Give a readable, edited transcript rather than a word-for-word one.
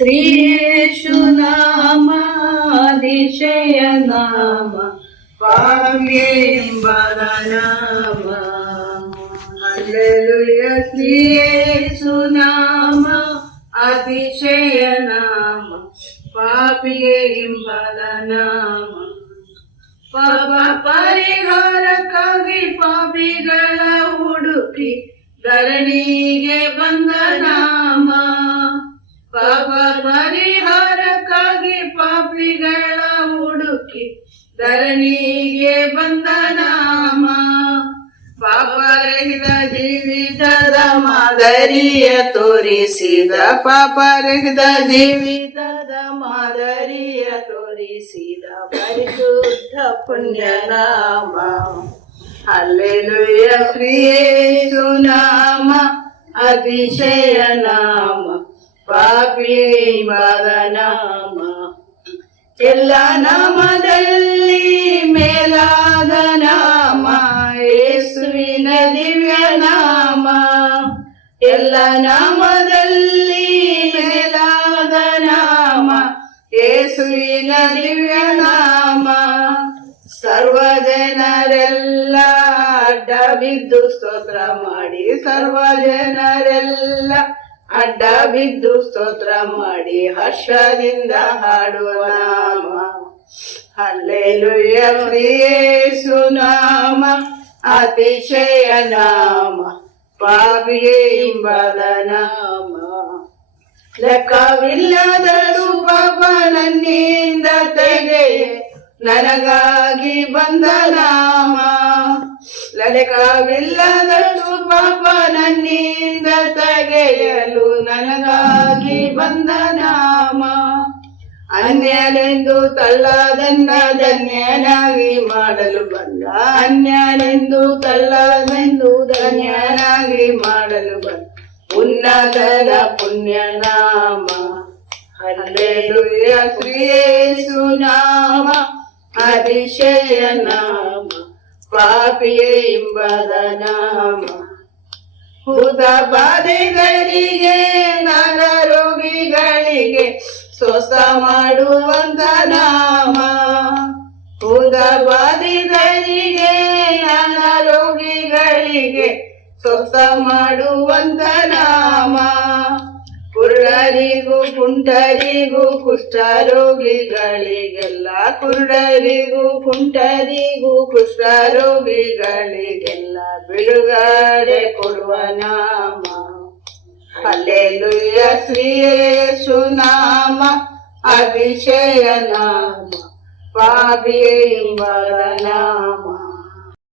श्रीयेशु नाम अतिशय नाम पाव्येंबद नाम हल्लेलूया श्रीयेशु नाम अतिशय नाम पापिಯೆಂಬದ ನಾಮ ಪಾಪ ಪರಿಹಾರಕ್ಕಾಗಿ ಪಾಪಿಗಳ ಹುಡುಕಿ ಧರಣಿಗೆ ಬಂದ ನಾಮ ಪಾಪ ಪರಿಹಾರಕ್ಕಾಗಿ ಪಾಪಿಗಳ ಹುಡುಕಿ ಧರಣಿಗೆ ಬಂದ ನಾಮ ಪಾಪರಹಿತ ಜೀವಿತದ ಮಾದರಿಯ ತೋರಿಸಿದ ಪಾಪರಹಿತ ಜೀವಿತದ ಮಾದರಿಯ ತೋರಿಸಿದ ಪರಿಶುದ್ಧ ಪುಣ್ಯ ನಾಮ ಹಲ್ಲೆಲೂಯಾ ಶ್ರೀಯೇಸು ನಾಮ ಅತಿಶಯ ನಾಮ ಪಾಪಿಯೆಂಬದ ನಾಮ ಎಲ್ಲ ನಾಮದಲ್ಲಿ ಮೇಲಾದ ನಾಮ ಯೇಸುವಿನ ದಿವ್ಯ ನಾಮ ಎಲ್ಲ ನಾಮದಲ್ಲಿ ಮೇಲಾದ ನಾಮ ಯೇಸುವಿನ ದಿವ್ಯ ನಾಮ ಸರ್ವ ಜನರೆಲ್ಲ ಅಡ್ಡ ಬಿದ್ದು ಸ್ತೋತ್ರ ಮಾಡಿ ಸರ್ವ ಜನರೆಲ್ಲ ಅಡ್ಡ ಬಿದ್ದು ಸ್ತೋತ್ರ ಮಾಡಿ ಹರ್ಷದಿಂದ ಹಾಡುವ ನಾಮ ಹಲ್ಲೆಲೂಯಾ ಶ್ರೀಯೇಸು ನಾಮ ಅತಿಶಯ ನಾಮ ಪಾಪಿಯೆಂಬದ ನಾಮ ಲೆಕ್ಕವಿಲ್ಲದಷ್ಟು ಪಾಪ ನನ್ನಿಂದ ತೆಗೆಯ ನನಗಾಗಿ ಬಂದ ನಾಮ ಲೆಕ್ಕವಿಲ್ಲದಷ್ಟು ಪಾಪ ನನ್ನಿಂದ ತೆಗೆಯಲು ನನಗಾಗಿ ಬಂದ ನಾಮ ಅನ್ಯನೆಂದು ತಳ್ಳದನ್ನ ಧನ್ಯನಾಗಿ ಮಾಡಲು ಬಂದ ಅನ್ಯನೆಂದು ತಳ್ಳದೆಂದು ಧನ್ಯನಾಗಿ ಮಾಡಲು ಬಂದ ಉನ್ನತರ ಪುಣ್ಯ ನಾಮ ಹಲ್ಲೆಲೂಯಾ ಶ್ರೀಯೇಸು ನಾಮ ಅತಿಶಯ ನಾಮ ಪಾಪಿಯೆಂಬದ ನಾಮ ಭೂತ ಬಾಧೆಗಳಿಗೆ ನರ ರೋಗಿಗಳಿಗೆ ಸ್ವಸ್ಥ ಮಾಡುವಂತ ನಾಮ ಭೂತ ಬಾಧಿತರಿಗೆ ನರ ರೋಗಿಗಳಿಗೆ ಸ್ವಸ್ಥ ಮಾಡುವಂತ ನಾಮ ಕುರುಡರಿಗೂ ಕುಂಟರಿಗೂ ಕುಷ್ಠರೋಗಿಗಳಿಗೆಲ್ಲ ಕುರುಡರಿಗೂ ಕುಂಟರಿಗೂ ಕುಷ್ಠರೋಗಿಗಳಿಗೆಲ್ಲ ಬಿಡುಗಡೆ ಕೊಡುವ ನಾಮ ಹಲ್ಲೆಲೂಯಾ ಶ್ರೀಯೇಸು ನಾಮ ಅತಿಶಯ ನಾಮ ಪಾಪಿಯೆಂಬದ ನಾಮ